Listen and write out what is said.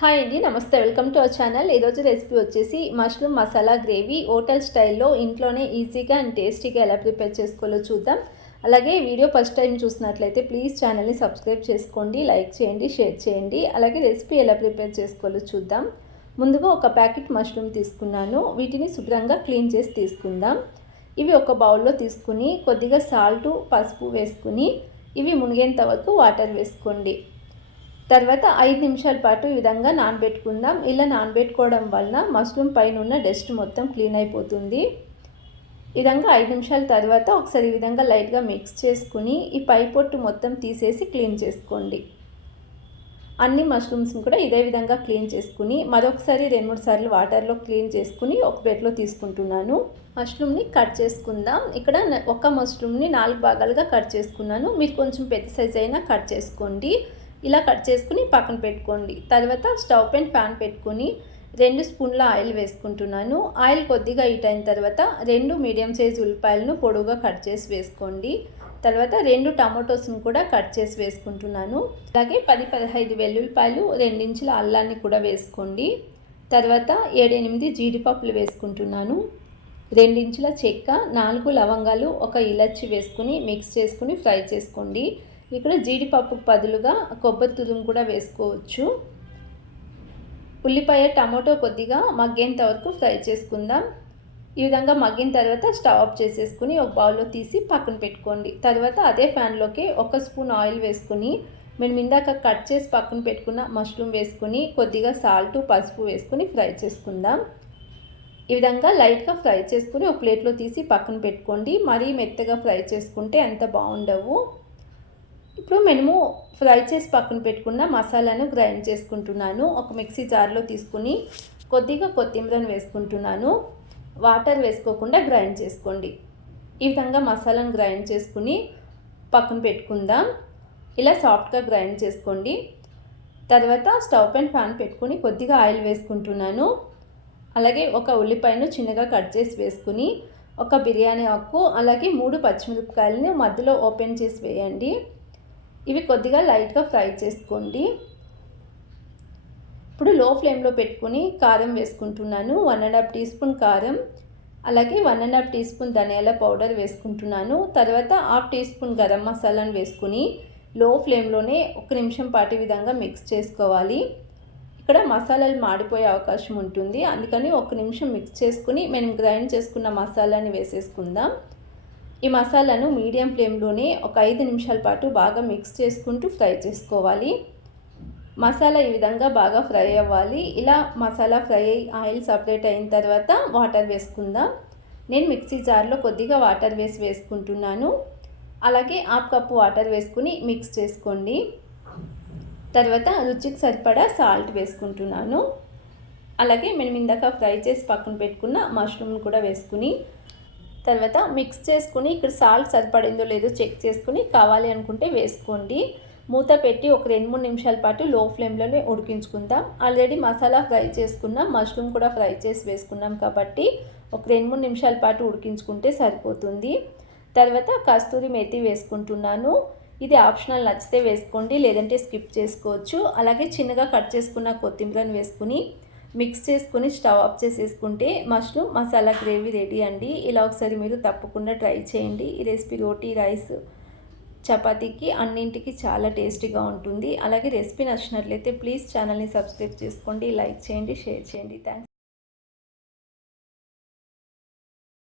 Hi అండి నమస్తే. Welcome to our channel. ఈరోజు రెసిపీ వచ్చేసి మష్రూమ్ మసాలా గ్రేవీ. హోటల్ స్టైల్లో ఇంట్లోనే ఈజీగా అండ్ టేస్టీగా ఎలా ప్రిపేర్ చేసుకోవాలో చూద్దాం. అలాగే వీడియో ఫస్ట్ టైం చూసినట్లయితే ప్లీజ్ ఛానల్ని సబ్స్క్రైబ్ చేసుకోండి లైక్ చేయండి షేర్ చేయండి. అలాగే రెసిపీ ఎలా ప్రిపేర్ చేసుకోవాలో చూద్దాం. ముందుగా ఒక ప్యాకెట్ మష్రూమ్ తీసుకున్నాను. వీటిని శుభ్రంగా క్లీన్ చేసి తీసుకుందాం. ఇవి ఒక బౌల్లో తీసుకుని కొద్దిగా సాల్ట్ పసుపు వేసుకుని ఇవి మునిగేంత వరకు వాటర్ వేసుకోండి. తర్వాత ఐదు నిమిషాల పాటు ఈ విధంగా నానబెట్టుకుందాం. ఇలా నానబెట్టుకోవడం వలన మష్రూమ్ పైన ఉన్న డస్ట్ మొత్తం క్లీన్ అయిపోతుంది. ఈ విధంగా ఐదు నిమిషాల తర్వాత ఒకసారి ఈ విధంగా లైట్గా మిక్స్ చేసుకుని ఈ పై పొట్టు మొత్తం తీసేసి క్లీన్ చేసుకోండి. అన్ని మష్రూమ్స్ని కూడా ఇదే విధంగా క్లీన్ చేసుకుని మరొకసారి రెండు మూడు సార్లు వాటర్లో క్లీన్ చేసుకుని ఒక ప్లేట్లో తీసుకుంటున్నాను. మష్రూమ్ని కట్ చేసుకుందాం. ఇక్కడ ఒక మష్రూమ్ని నాలుగు భాగాలుగా కట్ చేసుకున్నాను. మీరు కొంచెం పెద్ద సైజ్ అయినా కట్ చేసుకోండి. ఇలా కట్ చేసుకుని పక్కన పెట్టుకోండి. తర్వాత స్టవ్ పైన ఫ్యాన్ పెట్టుకొని రెండు స్పూన్ల ఆయిల్ వేసుకుంటున్నాను. ఆయిల్ కొద్దిగా హీట్ అయిన తర్వాత రెండు మీడియం సైజ్ ఉల్లిపాయలను పొడువుగా కట్ చేసి వేసుకోండి. తర్వాత రెండు టమాటోస్ను కూడా కట్ చేసి వేసుకుంటున్నాను. అలాగే పది పదహైదు వెల్లుల్లిపాయలు రెండించుల అల్లాన్ని కూడా వేసుకోండి. తర్వాత ఏడెనిమిది జీడిపప్పులు వేసుకుంటున్నాను. రెండించుల చెక్క నాలుగు లవంగాలు ఒక ఇలచ్చి వేసుకుని మిక్స్ చేసుకుని ఫ్రై చేసుకోండి. ఇక్కడ జీడిపప్పు బదులుగా కొబ్బరి తురుము కూడా వేసుకోవచ్చు. ఉల్లిపాయ టమాటో కొద్దిగా మగ్గేంత వరకు ఫ్రై చేసుకుందాం. ఈ విధంగా మగ్గిన తర్వాత స్టవ్ ఆఫ్ చేసేసుకుని ఒక బౌల్లో తీసి పక్కన పెట్టుకోండి. తర్వాత అదే ఫ్యాన్లోకి ఒక స్పూన్ ఆయిల్ వేసుకుని మేము ఇందాక కట్ చేసి పక్కన పెట్టుకున్న మష్రూమ్ వేసుకుని కొద్దిగా సాల్ట్ పసుపు వేసుకుని ఫ్రై చేసుకుందాం. ఈ విధంగా లైట్గా ఫ్రై చేసుకుని ఒక ప్లేట్లో తీసి పక్కన పెట్టుకోండి. మరీ మెత్తగా ఫ్రై చేసుకుంటే అంత బాగుండవు. ఇప్పుడు మేము ఫ్రై చేసి పక్కన పెట్టుకున్న మసాలాను గ్రైండ్ చేసుకుంటున్నాను. ఒక మిక్సీ జార్లో తీసుకుని కొద్దిగా కొత్తిమీరను వేసుకుంటున్నాను. వాటర్ వేసుకోకుండా గ్రైండ్ చేసుకోండి. ఈ విధంగా మసాలాను గ్రైండ్ చేసుకుని పక్కన పెట్టుకుందాం. ఇలా సాఫ్ట్గా గ్రైండ్ చేసుకోండి. తర్వాత స్టవ్ పైన ఫ్యాన్ పెట్టుకుని కొద్దిగా ఆయిల్ వేసుకుంటున్నాను. అలాగే ఒక ఉల్లిపాయను చిన్నగా కట్ చేసి వేసుకుని ఒక బిర్యానీ ఆకు అలాగే మూడు పచ్చిమిరపకాయలని మధ్యలో ఓపెన్ చేసి వేయండి. ఇవి కొద్దిగా లైట్గా ఫ్రై చేసుకోండి. ఇప్పుడు లో ఫ్లేమ్లో పెట్టుకుని కారం వేసుకుంటున్నాను. One and half tea spoon కారం అలాగే one and half tea spoon ధనియాల పౌడర్ వేసుకుంటున్నాను. తర్వాత హాఫ్ టీ స్పూన్ గరం మసాలాను వేసుకుని లో ఫ్లేమ్లోనే ఒక నిమిషం పాటి విధంగా మిక్స్ చేసుకోవాలి. ఇక్కడ మసాలాలు మాడిపోయే అవకాశం ఉంటుంది. అందుకని ఒక నిమిషం మిక్స్ చేసుకుని మేము గ్రైండ్ చేసుకున్న మసాలాని వేసేసుకుందాం. ఈ మసాలాను మీడియం ఫ్లేమ్లోనే ఒక ఐదు నిమిషాల పాటు బాగా మిక్స్ చేసుకుంటూ ఫ్రై చేసుకోవాలి. మసాలా ఈ విధంగా బాగా ఫ్రై అవ్వాలి. ఇలా మసాలా ఫ్రై అయ్యి ఆయిల్ సపరేట్ అయిన తర్వాత వాటర్ వేసుకుందాం. నేను మిక్సీ జార్లో కొద్దిగా వాటర్ వేసి వేసుకుంటున్నాను. అలాగే హాఫ్ కప్పు వాటర్ వేసుకుని మిక్స్ చేసుకోండి. తర్వాత రుచికి సరిపడా సాల్ట్ వేసుకుంటున్నాను. అలాగే మేము ఇందాక ఫ్రై చేసి పక్కన పెట్టుకున్న మష్రూమ్ కూడా వేసుకుని తర్వాత మిక్స్ చేసుకుని ఇక్కడ సాల్ట్ సరిపడిందో లేదో చెక్ చేసుకుని కావాలి అనుకుంటే వేసుకోండి. మూత పెట్టి ఒక రెండు మూడు నిమిషాల పాటు లో ఫ్లేమ్లోనే ఉడికించుకుందాం. ఆల్రెడీ మసాలా ఫ్రై చేసుకున్నాం. మష్రూమ్ కూడా ఫ్రై చేసి వేసుకున్నాం కాబట్టి ఒక రెండు మూడు నిమిషాల పాటు ఉడికించుకుంటే సరిపోతుంది. తర్వాత కస్తూరి మెతి వేసుకుంటున్నాను. ఇది ఆప్షనల్ నచ్చితే వేసుకోండి లేదంటే స్కిప్ చేసుకోవచ్చు. అలాగే చిన్నగా కట్ చేసుకున్న కొత్తిమీరని వేసుకుని మిక్స్ చేసుకుని స్టవ్ ఆఫ్ చేసేసుకుంటే మష్రూమ్ మసాలా గ్రేవీ రెడీ అండి. ఇలా ఒకసారి మీరు తప్పకుండా ట్రై చేయండి. ఈ రెసిపీ రోటీ రైస్ చపాతీకి అన్నింటికి చాలా టేస్టీగా ఉంటుంది. అలాగే రెసిపీ నచ్చినట్లయితే ప్లీజ్ ఛానల్ని సబ్స్క్రైబ్ చేసుకోండి లైక్ చేయండి షేర్ చేయండి. థ్యాంక్స్.